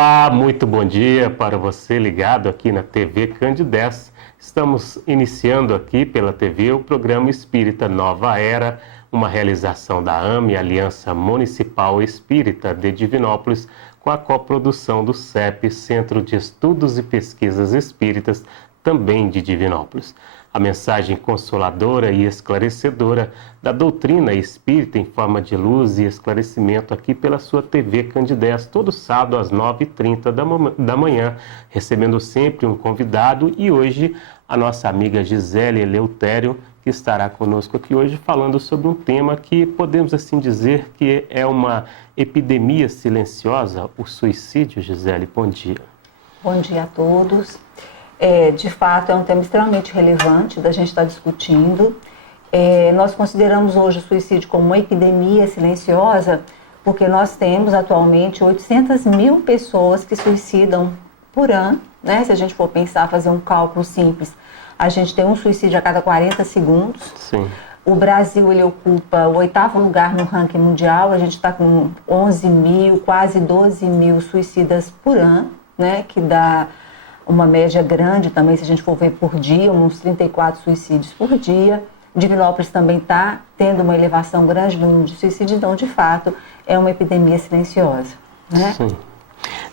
Olá, muito bom dia para você ligado aqui na TV Candidez. Estamos iniciando aqui pela TV o programa Espírita Nova Era, uma realização da AME, Aliança Municipal Espírita de Divinópolis, com a coprodução do CEP, Centro de Estudos e Pesquisas Espíritas, também de Divinópolis. A mensagem consoladora e esclarecedora da doutrina espírita em forma de luz e esclarecimento aqui pela sua TV Candidez, todo sábado às 9h30 da manhã, recebendo sempre um convidado, e hoje a nossa amiga Gisele Eleutério, que estará conosco aqui hoje falando sobre um tema que podemos assim dizer que é uma epidemia silenciosa, o suicídio. Gisele, bom dia. Bom dia a todos. De fato, é um tema extremamente relevante da gente estar discutindo. Nós consideramos hoje o suicídio como uma epidemia silenciosa porque nós temos atualmente 800 mil pessoas que suicidam por ano, né? Se a gente for pensar, fazer um cálculo simples, a gente tem um suicídio a cada 40 segundos. Sim. O Brasil, ele ocupa o 8º lugar no ranking mundial, a gente está com 11 mil, quase 12 mil suicidas por ano, né? Que dá uma média grande também, se a gente for ver por dia, uns 34 suicídios por dia. Divinópolis também está tendo uma elevação grande no número de suicídios, então, de fato, é uma epidemia silenciosa, né? Sim.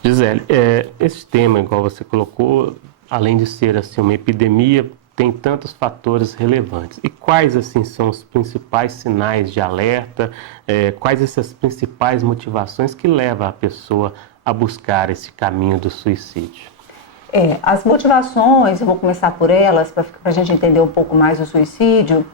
Gisele, esse tema, igual você colocou, além de ser assim, uma epidemia, tem tantos fatores relevantes. E quais assim são os principais sinais de alerta? Quais essas principais motivações que levam a pessoa a buscar esse caminho do suicídio? As motivações, eu vou começar por elas, para a gente entender um pouco mais o suicídio.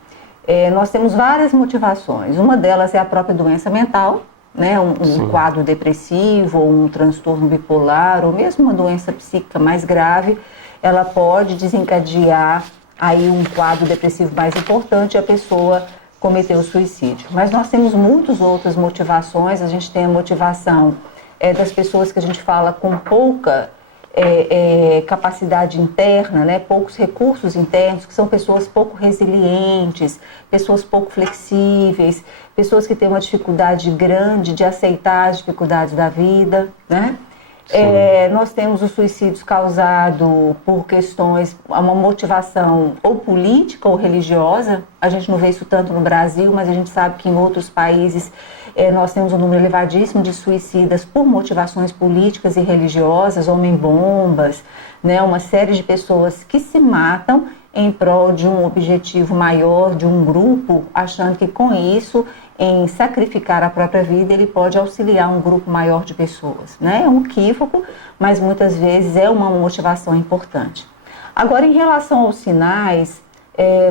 Nós temos várias motivações. Uma delas é a própria doença mental, né? Um quadro depressivo, ou um transtorno bipolar, ou mesmo uma doença psíquica mais grave, ela pode desencadear aí um quadro depressivo mais importante e a pessoa cometer o suicídio. Mas nós temos muitas outras motivações. A gente tem a motivação das pessoas que a gente fala com pouca capacidade interna, né? Poucos recursos internos, que são pessoas pouco resilientes, pessoas pouco flexíveis, pessoas que têm uma dificuldade grande de aceitar as dificuldades da vida, né? Nós temos os suicídios causados por questões, uma motivação ou política ou religiosa. A gente não vê isso tanto no Brasil, mas a gente sabe que em outros países nós temos um número elevadíssimo de suicidas por motivações políticas e religiosas, homem-bombas, né? Uma série de pessoas que se matam em prol de um objetivo maior, de um grupo, achando que com isso, em sacrificar a própria vida, ele pode auxiliar um grupo maior de pessoas, né? É um equívoco, mas muitas vezes é uma motivação importante. Agora, em relação aos sinais,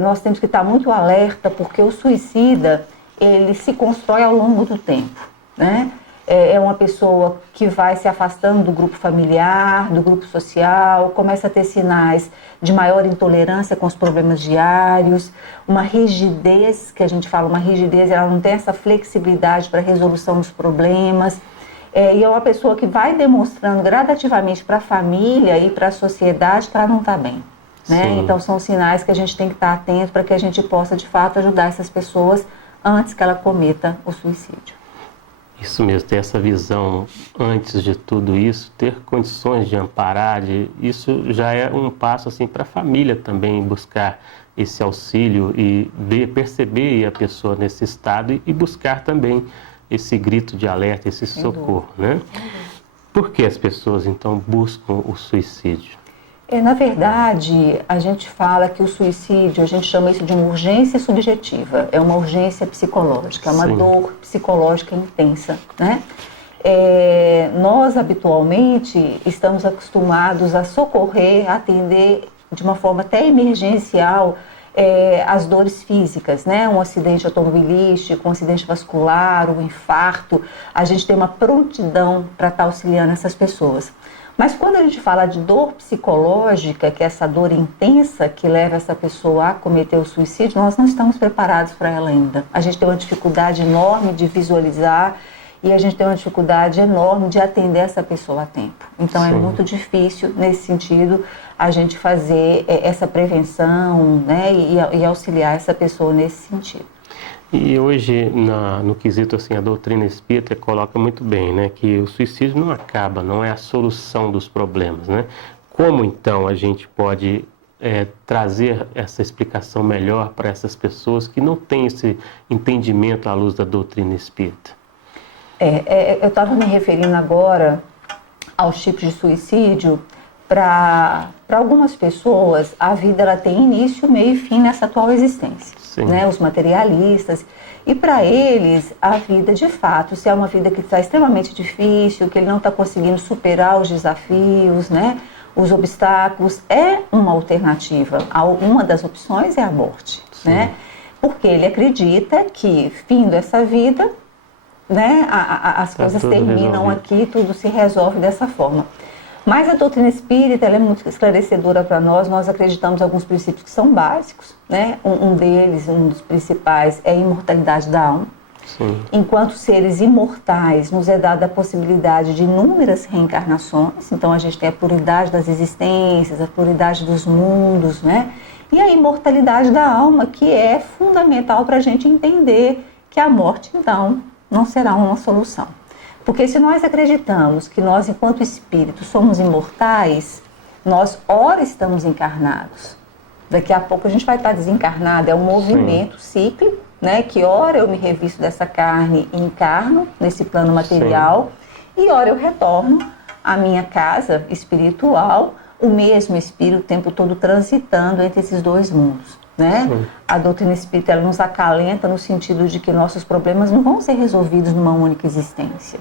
nós temos que estar muito alerta, porque o suicida, ele se constrói ao longo do tempo, né? É uma pessoa que vai se afastando do grupo familiar, do grupo social, começa a ter sinais de maior intolerância com os problemas diários, uma rigidez, que a gente fala, uma rigidez, ela não tem essa flexibilidade para a resolução dos problemas, e é uma pessoa que vai demonstrando gradativamente para a família e para a sociedade que ela não está bem, né? Então são sinais que a gente tem que estar atento para que a gente possa, de fato, ajudar essas pessoas antes que ela cometa o suicídio. Isso mesmo, ter essa visão antes de tudo isso, ter condições de amparar, isso já é um passo assim, para a família também buscar esse auxílio e perceber a pessoa nesse estado e buscar também esse grito de alerta, esse socorro, né? Por que as pessoas então buscam o suicídio? Na verdade, a gente fala que o suicídio, a gente chama isso de uma urgência subjetiva, é uma urgência psicológica, é uma dor psicológica intensa, né? Nós, habitualmente, estamos acostumados a socorrer, a atender de uma forma até emergencial as dores físicas, né? Um acidente automobilístico, um acidente vascular, um infarto, a gente tem uma prontidão para estar auxiliando essas pessoas. Mas quando a gente fala de dor psicológica, que é essa dor intensa que leva essa pessoa a cometer o suicídio, nós não estamos preparados para ela ainda. A gente tem uma dificuldade enorme de visualizar e a gente tem uma dificuldade enorme de atender essa pessoa a tempo. Então é muito difícil, nesse sentido, a gente fazer essa prevenção, né, e auxiliar essa pessoa nesse sentido. E hoje, no quesito assim, a doutrina espírita coloca muito bem, né, que o suicídio não acaba, não é a solução dos problemas, né? Como então a gente pode trazer essa explicação melhor para essas pessoas que não têm esse entendimento à luz da doutrina espírita? Eu estava me referindo agora aos tipos de suicídio. Para algumas pessoas, a vida ela tem início, meio e fim nessa atual existência, né? Os materialistas. E para eles, a vida de fato, se é uma vida que está extremamente difícil, que ele não está conseguindo superar os desafios, né? Os obstáculos, é uma alternativa. Uma das opções é a morte, né? Porque ele acredita que, findo essa vida, né, as coisas terminam resolvido aqui, tudo se resolve dessa forma. Mas a doutrina espírita ela é muito esclarecedora para nós acreditamos em alguns princípios que são básicos, né? Um deles, um dos principais, é a imortalidade da alma. Sim. Enquanto seres imortais, nos é dada a possibilidade de inúmeras reencarnações, então a gente tem a pluralidade das existências, a pluralidade dos mundos, né? E a imortalidade da alma, que é fundamental para a gente entender que a morte, então, não será uma solução. Porque se nós acreditamos que nós, enquanto espíritos, somos imortais, nós, ora, estamos encarnados. Daqui a pouco a gente vai estar desencarnado. É um movimento cíclico, né? Que ora eu me revisto dessa carne e encarno nesse plano material. Sim. E ora eu retorno à minha casa espiritual, o mesmo espírito o tempo todo transitando entre esses dois mundos. Né? A doutrina espírita ela nos acalenta no sentido de que nossos problemas não vão ser resolvidos numa única existência.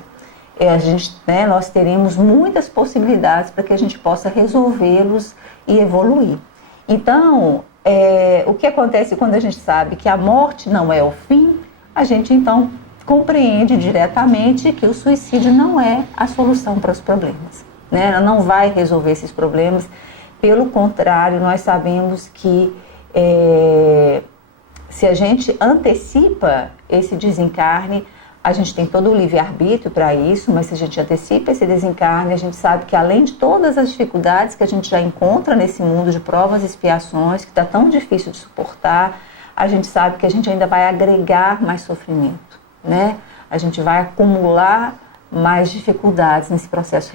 Nós teremos muitas possibilidades para que a gente possa resolvê-los e evoluir. Então, o que acontece quando a gente sabe que a morte não é o fim, a gente então compreende diretamente que o suicídio não é a solução para os problemas, né? Ela não vai resolver esses problemas, pelo contrário, nós sabemos que se a gente antecipa esse desencarne, a gente tem todo o livre-arbítrio para isso, mas se a gente antecipa esse desencarne, a gente sabe que além de todas as dificuldades que a gente já encontra nesse mundo de provas e expiações, que está tão difícil de suportar, a gente sabe que a gente ainda vai agregar mais sofrimento, né? A gente vai acumular mais dificuldades nesse processo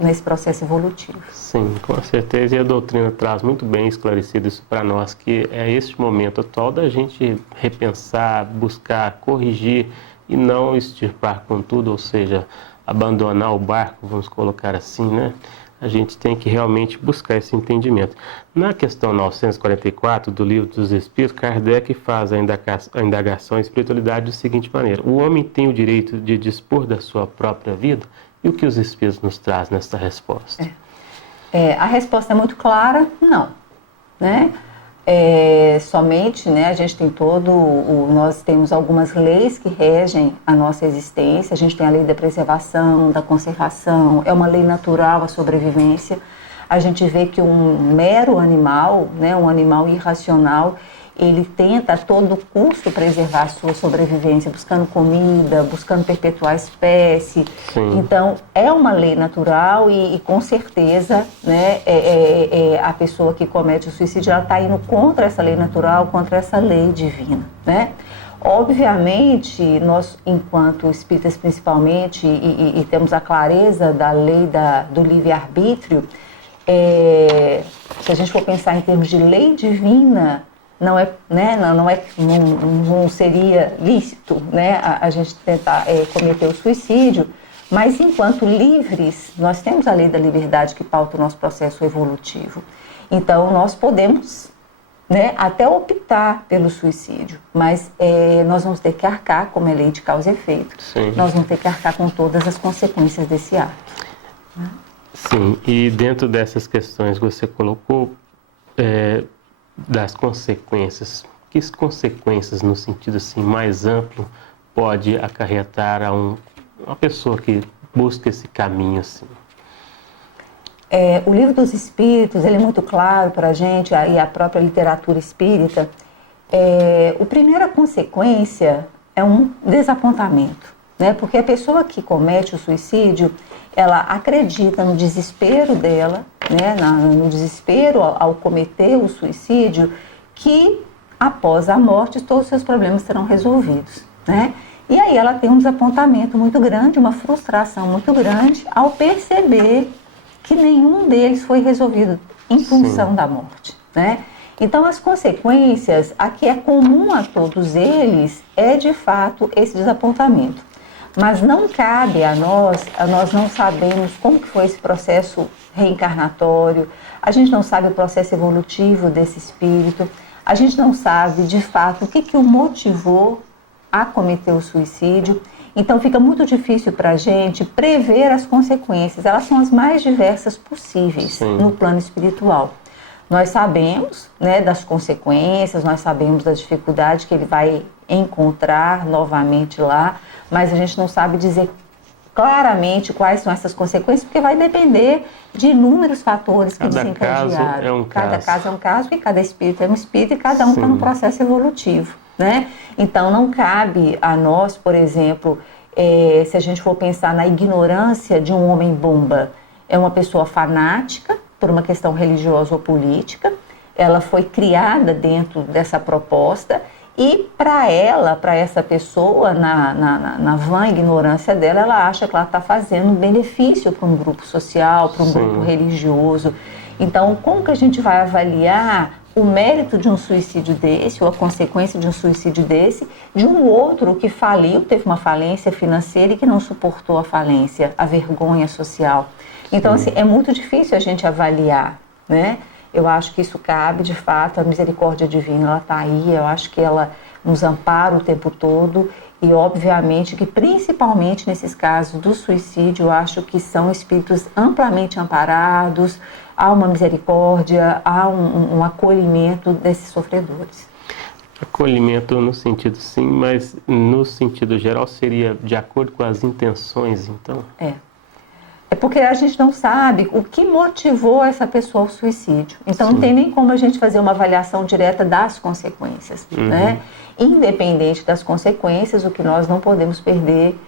nesse processo evolutivo. Sim, com certeza, e a doutrina traz muito bem esclarecido isso para nós, que é este momento atual da gente repensar, buscar, corrigir e não extirpar com tudo, ou seja, abandonar o barco, vamos colocar assim, né? A gente tem que realmente buscar esse entendimento. Na questão 944 do Livro dos Espíritos, Kardec faz a indagação à espiritualidade da seguinte maneira: o homem tem o direito de dispor da sua própria vida? E o que os Espíritos nos trazem nessa resposta? A resposta é muito clara: não, né? Somente, né, a gente tem nós temos algumas leis que regem a nossa existência. A gente tem a lei da preservação, da conservação, é uma lei natural a sobrevivência. A gente vê que um mero animal, né, um animal irracional, ele tenta a todo custo preservar a sua sobrevivência, buscando comida, buscando perpetuar a espécie. Sim. Então, é uma lei natural e com certeza, né, a pessoa que comete o suicídio, ela está indo contra essa lei natural, contra essa lei divina, né? Obviamente, nós, enquanto espíritas principalmente, e temos a clareza da lei do livre-arbítrio, se a gente for pensar em termos de lei divina, não seria lícito, né, a gente tentar cometer o suicídio, mas enquanto livres, nós temos a lei da liberdade que pauta o nosso processo evolutivo. Então, nós podemos, né, até optar pelo suicídio, mas nós vamos ter que arcar, como é lei de causa e efeito. Sim. Nós vamos ter que arcar com todas as consequências desse ato. Né? Sim, e dentro dessas questões que você colocou, das consequências, que consequências no sentido assim mais amplo pode acarretar a uma pessoa que busca esse caminho assim? O Livro dos Espíritos, ele é muito claro para a gente, e a própria literatura espírita. A primeira consequência é um desapontamento, né? Porque a pessoa que comete o suicídio, ela acredita no desespero dela, né? No desespero ao cometer o suicídio, que após a morte, todos os seus problemas serão resolvidos, né? E aí ela tem um desapontamento muito grande, uma frustração muito grande ao perceber que nenhum deles foi resolvido em função da morte, né? Então as consequências, a que é comum a todos eles, é de fato esse desapontamento. Mas não cabe a nós não sabemos como que foi esse processo reencarnatório, a gente não sabe o processo evolutivo desse espírito, a gente não sabe de fato o que o motivou a cometer o suicídio. Então fica muito difícil para a gente prever as consequências. Elas são as mais diversas possíveis no plano espiritual. Nós sabemos, né, das consequências, nós sabemos da dificuldade que ele vai encontrar novamente lá, mas a gente não sabe dizer claramente quais são essas consequências, porque vai depender de inúmeros fatores que desencadearam. Cada caso é um caso, e cada espírito é um espírito, e cada um está num processo evolutivo, né? Então não cabe a nós, por exemplo, se a gente for pensar na ignorância de um homem-bomba, é uma pessoa fanática por uma questão religiosa ou política, ela foi criada dentro dessa proposta, e para essa pessoa, na vã ignorância dela, ela acha que ela está fazendo um benefício para um grupo social, para um grupo religioso. Então, como que a gente vai avaliar o mérito de um suicídio desse, ou a consequência de um suicídio desse, de um outro que faliu, teve uma falência financeira e que não suportou a falência, a vergonha social? Então, assim, é muito difícil a gente avaliar, né? Eu acho que isso cabe, de fato, a misericórdia divina, ela está aí, eu acho que ela nos ampara o tempo todo e, obviamente, que principalmente nesses casos do suicídio, eu acho que são espíritos amplamente amparados, há uma misericórdia, há um acolhimento desses sofredores. Acolhimento no sentido sim, mas no sentido geral seria de acordo com as intenções, então? É porque a gente não sabe o que motivou essa pessoa ao suicídio. Então não tem nem como a gente fazer uma avaliação direta das consequências, né? Independente das consequências, o que nós não podemos perder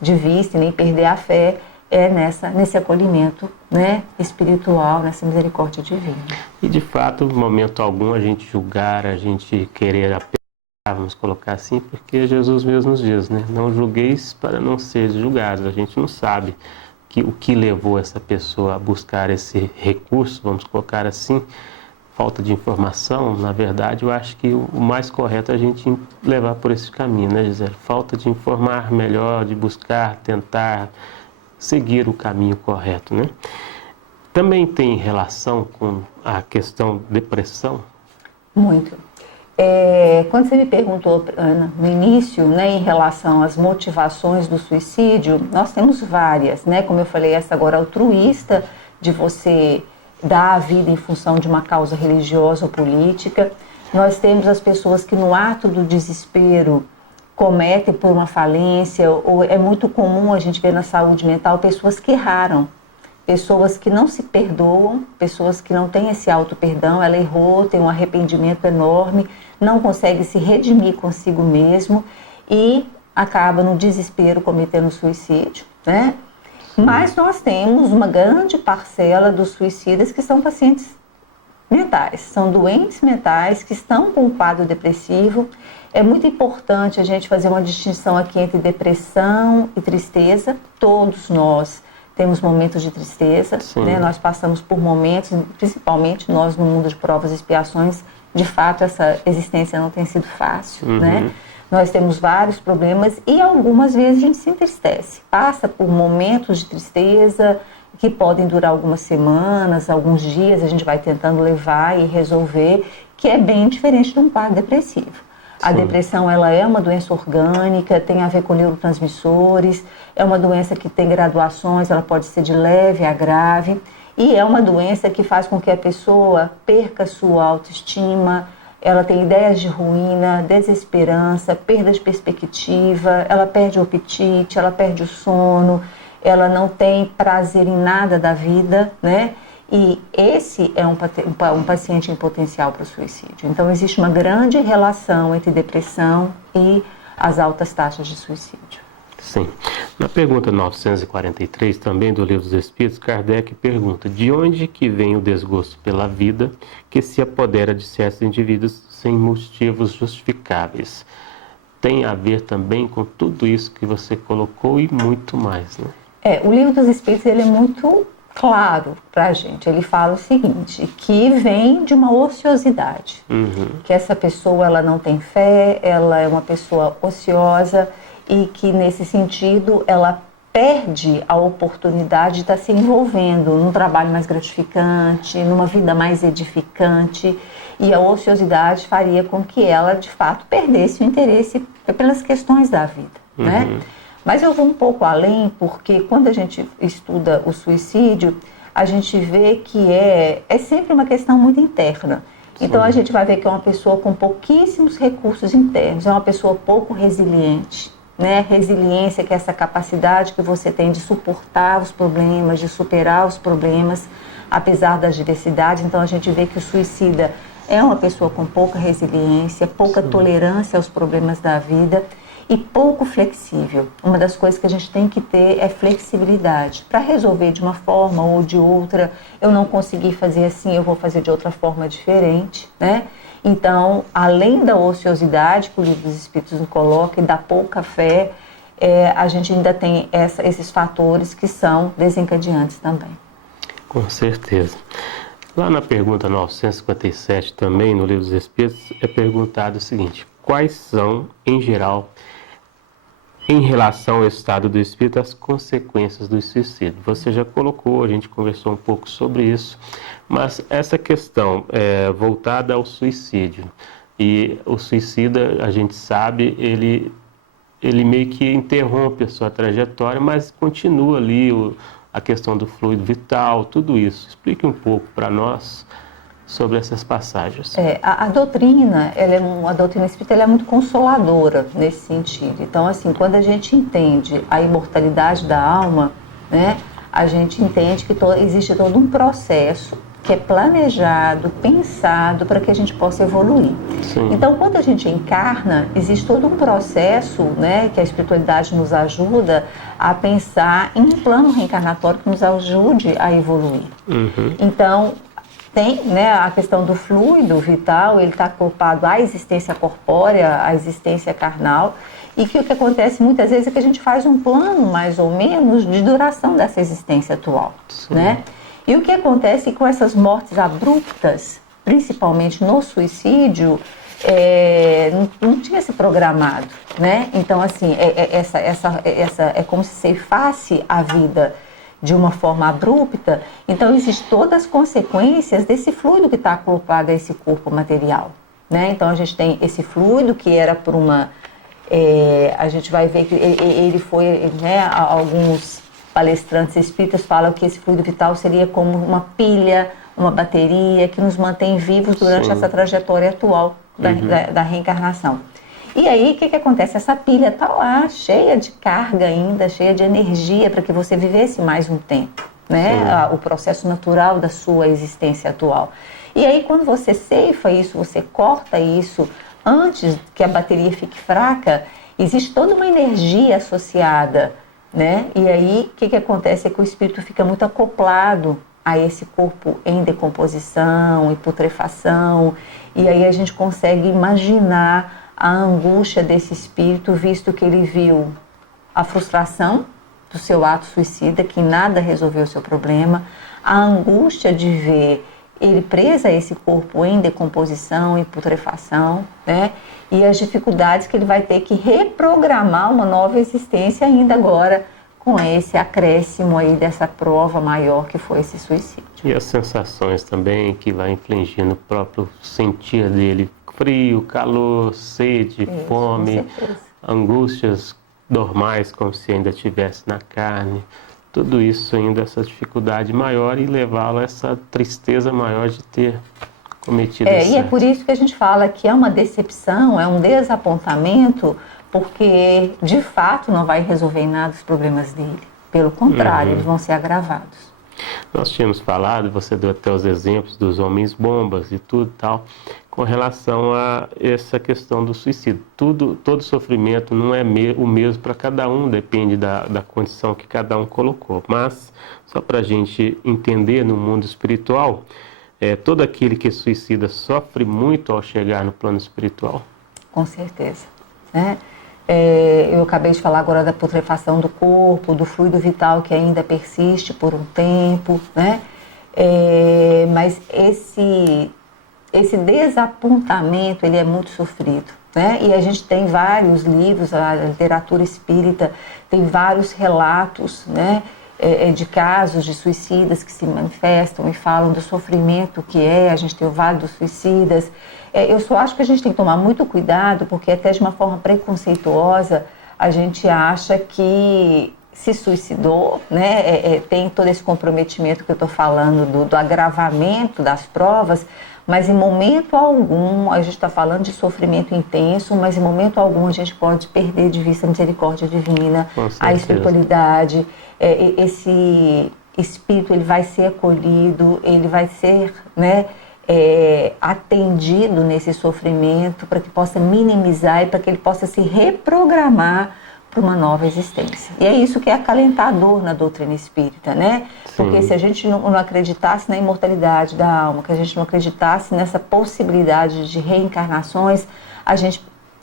de vista e nem perder a fé é nesse acolhimento, né, espiritual, nessa misericórdia divina. E de fato, em momento algum, a gente julgar, a gente querer apelar, vamos colocar assim, porque Jesus mesmo nos diz, né? Não julgueis para não ser julgados. A gente não sabe o que levou essa pessoa a buscar esse recurso, vamos colocar assim, falta de informação. Na verdade, eu acho que o mais correto é a gente levar por esse caminho, né, Gisele? Falta de informar melhor, de buscar, tentar seguir o caminho correto, né? Também tem relação com a questão depressão? Muito. Quando você me perguntou, Ana, no início, né, em relação às motivações do suicídio, nós temos várias, né? Como eu falei, essa agora altruísta, de você dar a vida em função de uma causa religiosa ou política. Nós temos as pessoas que no ato do desespero cometem por uma falência, ou é muito comum a gente ver na saúde mental pessoas que erraram, pessoas que não se perdoam, pessoas que não têm esse auto-perdão, ela errou, tem um arrependimento enorme, não consegue se redimir consigo mesmo e acaba no desespero cometendo suicídio, né? Mas nós temos uma grande parcela dos suicidas que são pacientes mentais, são doentes mentais que estão com um quadro depressivo. É muito importante a gente fazer uma distinção aqui entre depressão e tristeza. Todos nós temos momentos de tristeza, né? Nós passamos por momentos, principalmente nós no mundo de provas e expiações, de fato essa existência não tem sido fácil, né? Nós temos vários problemas e algumas vezes a gente se entristece, passa por momentos de tristeza que podem durar algumas semanas, alguns dias, a gente vai tentando levar e resolver, que é bem diferente de um quadro depressivo. A depressão, ela é uma doença orgânica, tem a ver com neurotransmissores, é uma doença que tem graduações, ela pode ser de leve a grave, e é uma doença que faz com que a pessoa perca sua autoestima, ela tem ideias de ruína, desesperança, perda de perspectiva, ela perde o apetite, ela perde o sono, ela não tem prazer em nada da vida, né? E esse é um paciente em potencial para o suicídio. Então, existe uma grande relação entre depressão e as altas taxas de suicídio. Sim. Na pergunta 943, também do Livro dos Espíritos, Kardec pergunta: de onde que vem o desgosto pela vida que se apodera de certos indivíduos sem motivos justificáveis? Tem a ver também com tudo isso que você colocou e muito mais, né? O Livro dos Espíritos, ele é muito claro para a gente. Ele fala o seguinte, que vem de uma ociosidade, que essa pessoa ela não tem fé, ela é uma pessoa ociosa e que nesse sentido ela perde a oportunidade de estar se envolvendo num trabalho mais gratificante, numa vida mais edificante, e a ociosidade faria com que ela de fato perdesse o interesse pelas questões da vida, né? Mas eu vou um pouco além, porque quando a gente estuda o suicídio, a gente vê que é sempre uma questão muito interna. Então a gente vai ver que é uma pessoa com pouquíssimos recursos internos, é uma pessoa pouco resiliente, né? Resiliência, que é essa capacidade que você tem de suportar os problemas, de superar os problemas, apesar das diversidades. Então a gente vê que o suicida é uma pessoa com pouca resiliência, pouca tolerância aos problemas da vida, e pouco flexível. Uma das coisas que a gente tem que ter é flexibilidade. Para resolver de uma forma ou de outra, eu não consegui fazer assim, eu vou fazer de outra forma diferente, né? Então, além da ociosidade que o Livro dos Espíritos nos coloca e da pouca fé, a gente ainda tem esses fatores que são desencadeantes também. Com certeza. Lá na pergunta 957 também, no Livro dos Espíritos, é perguntado o seguinte: quais são, em geral, em relação ao estado do espírito, as consequências do suicídio? Você já colocou, a gente conversou um pouco sobre isso, mas essa questão é voltada ao suicídio. E o suicida, a gente sabe, ele meio que interrompe a sua trajetória, mas continua ali a questão do fluido vital, tudo isso. Explique um pouco para nós sobre essas passagens. A doutrina, a doutrina espírita, ela é muito consoladora nesse sentido. Então, assim, quando a gente entende a imortalidade da alma, né, a gente entende que existe todo um processo que é planejado, pensado para que a gente possa evoluir. Sim. Então, quando a gente encarna, existe todo um processo, né, que a espiritualidade nos ajuda a pensar em um plano reencarnatório que nos ajude a evoluir. Então, tem, né, a questão do fluido vital, ele está acoplado à existência corpórea, à existência carnal, e que o que acontece muitas vezes é que a gente faz um plano, mais ou menos, de duração dessa existência atual, né? E o que acontece com essas mortes abruptas, principalmente no suicídio, não tinha se programado, né? Então, assim, é como se ceifasse a vida de uma forma abrupta. Então, existem todas as consequências desse fluido que está acoplado a esse corpo material, né? Então, a gente tem esse fluido que era por uma... a gente vai ver que ele foi, né, alguns palestrantes espíritas falam que esse fluido vital seria como uma pilha, uma bateria que nos mantém vivos durante essa trajetória atual da reencarnação. E aí, o que acontece? Essa pilha está lá, cheia de carga ainda, cheia de energia para que você vivesse mais um tempo, né? O processo natural da sua existência atual. E aí, quando você ceifa isso, você corta isso, antes que a bateria fique fraca, existe toda uma energia associada, né? E aí, o que acontece é que o espírito fica muito acoplado a esse corpo em decomposição, em putrefação, e aí a gente consegue imaginar a angústia desse espírito, visto que ele viu a frustração do seu ato suicida, que nada resolveu o seu problema, a angústia de ver ele preso a esse corpo em decomposição, em putrefação, né? E as dificuldades que ele vai ter que reprogramar uma nova existência ainda agora, com esse acréscimo aí dessa prova maior que foi esse suicídio. E as sensações também que vai infligir no próprio sentir dele: frio, calor, sede, fome, angústias normais, como se ainda estivesse na carne. Tudo isso ainda, essa dificuldade maior, e levá-lo a essa tristeza maior de ter cometido esse ato. E é por isso que a gente fala que é uma decepção, é um desapontamento, porque de fato não vai resolver em nada os problemas dele. Pelo contrário, eles vão ser agravados. Nós tínhamos falado, você deu até os exemplos dos homens bombas e tudo tal, com relação a essa questão do suicídio. Todo sofrimento não é o mesmo para cada um, depende da condição que cada um colocou. Mas, só para a gente entender no mundo espiritual, todo aquele que suicida sofre muito ao chegar no plano espiritual? Com certeza, né? Eu acabei de falar agora da putrefação do corpo, do fluido vital que ainda persiste por um tempo, né? Mas esse desapontamento, ele é muito sofrido, né? E a gente tem vários livros, a literatura espírita tem vários relatos, né? De casos de suicidas que se manifestam e falam do sofrimento que a gente tem o Vale dos Suicidas. Eu só acho que a gente tem que tomar muito cuidado, porque até de uma forma preconceituosa a gente acha que se suicidou, né? Tem todo esse comprometimento que eu estou falando do agravamento das provas, mas em momento algum a gente está falando de sofrimento intenso, mas em momento algum a gente pode perder de vista a misericórdia divina, a espiritualidade. Esse espírito, ele vai ser acolhido, ele vai ser, né, atendido nesse sofrimento para que possa minimizar e para que ele possa se reprogramar para uma nova existência. E é isso que é acalentador na doutrina espírita, né? Sim. Porque se a gente não acreditasse na imortalidade da alma, que a gente não acreditasse nessa possibilidade de reencarnações,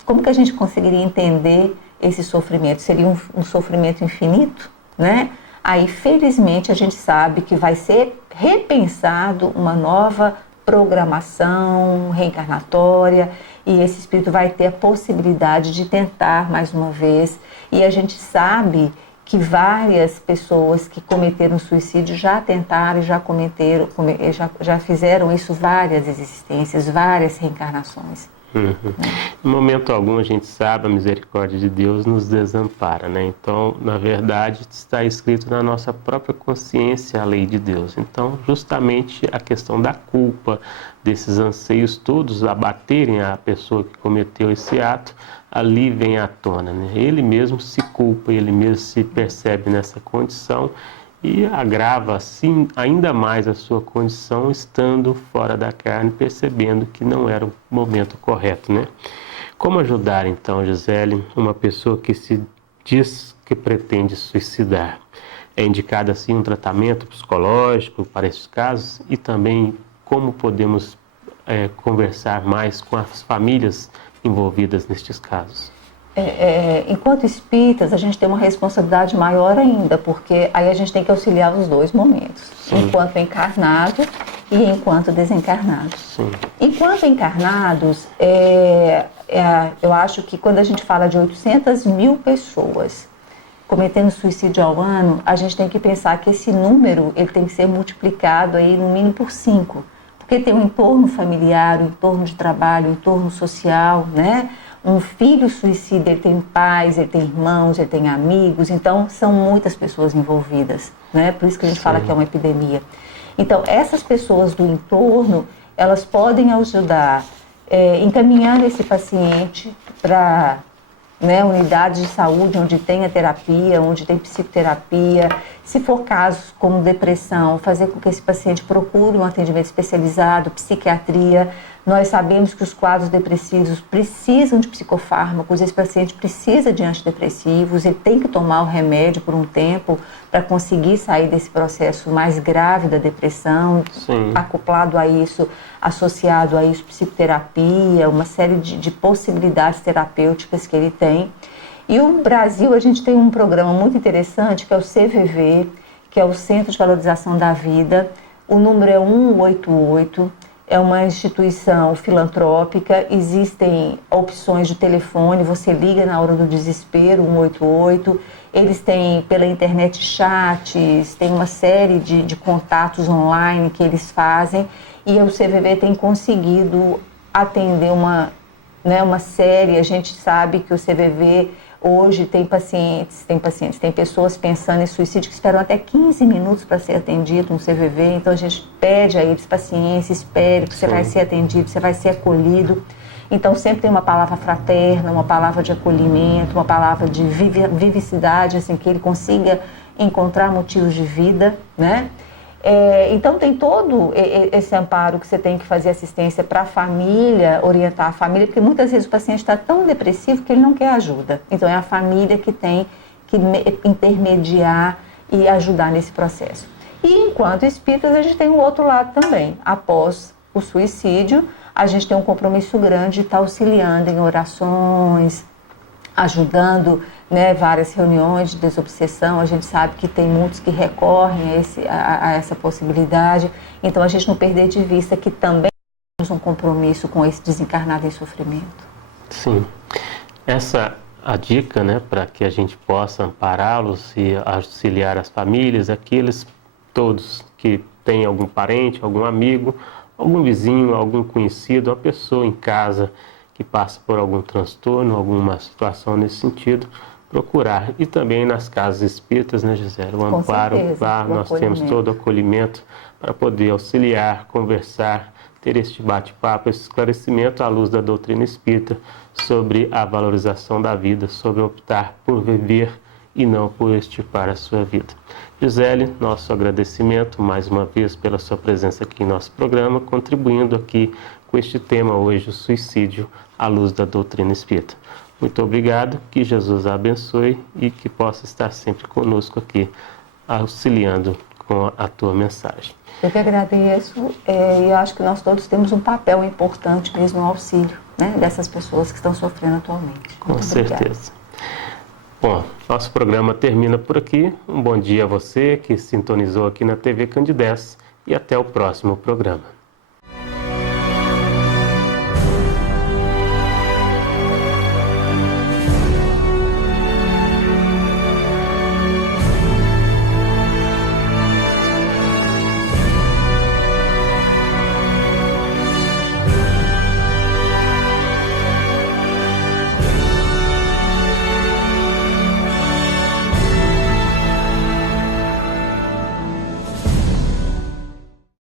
como que a gente conseguiria entender esse sofrimento? Seria um sofrimento infinito, né? Aí, felizmente, a gente sabe que vai ser repensado uma nova programação reencarnatória, e esse espírito vai ter a possibilidade de tentar mais uma vez. E a gente sabe que várias pessoas que cometeram suicídio já tentaram, já fizeram isso várias existências, várias reencarnações. Uhum. Em momento algum a gente sabe, a misericórdia de Deus nos desampara, né? Então, na verdade, está escrito na nossa própria consciência a lei de Deus. Então, justamente a questão da culpa, desses anseios todos abaterem a pessoa que cometeu esse ato, ali vem à tona, né? Ele mesmo se culpa, ele mesmo se percebe nessa condição e agrava assim ainda mais a sua condição estando fora da carne, percebendo que não era o momento correto, né? Como ajudar então, Gisele, uma pessoa que se diz que pretende suicidar? É indicado assim um tratamento psicológico para esses casos e também como podemos conversar mais com as famílias envolvidas nestes casos? Enquanto espíritas, a gente tem uma responsabilidade maior ainda, porque aí a gente tem que auxiliar os dois momentos, sim, enquanto encarnado e enquanto desencarnados. Sim. Enquanto encarnados, eu acho que quando a gente fala de 800 mil pessoas cometendo suicídio ao ano, a gente tem que pensar que esse número ele tem que ser multiplicado aí no mínimo por 5, porque tem um entorno familiar, um entorno de trabalho, um entorno social, né? Um filho suicida, ele tem pais, ele tem irmãos, ele tem amigos, então são muitas pessoas envolvidas, né? Por isso que a gente fala que é uma epidemia. Então, essas pessoas do entorno, elas podem ajudar encaminhando esse paciente para unidades de saúde onde tem a terapia, onde tem psicoterapia. Se for casos como depressão, fazer com que esse paciente procure um atendimento especializado, psiquiatria. Nós sabemos que os quadros depressivos precisam de psicofármacos, esse paciente precisa de antidepressivos, ele tem que tomar o remédio por um tempo para conseguir sair desse processo mais grave da depressão. Sim. Acoplado a isso, associado a isso, psicoterapia, uma série de possibilidades terapêuticas que ele tem. E o Brasil, a gente tem um programa muito interessante, que é o CVV, que é o Centro de Valorização da Vida. O número é 188, é uma instituição filantrópica, existem opções de telefone, você liga na hora do desespero, 188. Eles têm pela internet chats, tem uma série de contatos online que eles fazem, e o CVV tem conseguido atender uma série. A gente sabe que o CVV hoje tem pessoas pensando em suicídio que esperam até 15 minutos para ser atendido no CVV. Então a gente pede a eles paciência, espere, que você vai ser atendido, você vai ser acolhido. Então sempre tem uma palavra fraterna, uma palavra de acolhimento, uma palavra de vivacidade, assim, que ele consiga encontrar motivos de vida, né? Então tem todo esse amparo que você tem que fazer assistência para a família, orientar a família, porque muitas vezes o paciente está tão depressivo que ele não quer ajuda. Então é a família que tem que intermediar e ajudar nesse processo. E enquanto espíritas a gente tem um outro lado também. Após o suicídio, a gente tem um compromisso grande de estar auxiliando em orações, ajudando, né, várias reuniões de desobsessão. A gente sabe que tem muitos que recorrem a essa possibilidade. Então, a gente não perder de vista que também temos um compromisso com esse desencarnado em sofrimento. Sim. Essa a dica, né, para que a gente possa ampará-los e auxiliar as famílias, aqueles todos que têm algum parente, algum amigo, algum vizinho, algum conhecido, uma pessoa em casa que passa por algum transtorno, alguma situação nesse sentido, procurar. E também nas casas espíritas, né, Gisele? O amparo, lá nós temos todo o acolhimento para poder auxiliar, conversar, ter este bate-papo, esse esclarecimento à luz da doutrina espírita sobre a valorização da vida, sobre optar por viver e não por extirpar a sua vida. Gisele, nosso agradecimento mais uma vez pela sua presença aqui em nosso programa, contribuindo aqui com este tema hoje, o suicídio à luz da doutrina espírita. Muito obrigado, que Jesus a abençoe e que possa estar sempre conosco aqui, auxiliando com a tua mensagem. Eu que agradeço e acho que nós todos temos um papel importante mesmo no auxílio, né, dessas pessoas que estão sofrendo atualmente. Com certeza. Bom, nosso programa termina por aqui. Um bom dia a você que sintonizou aqui na TV Candidez e até o próximo programa.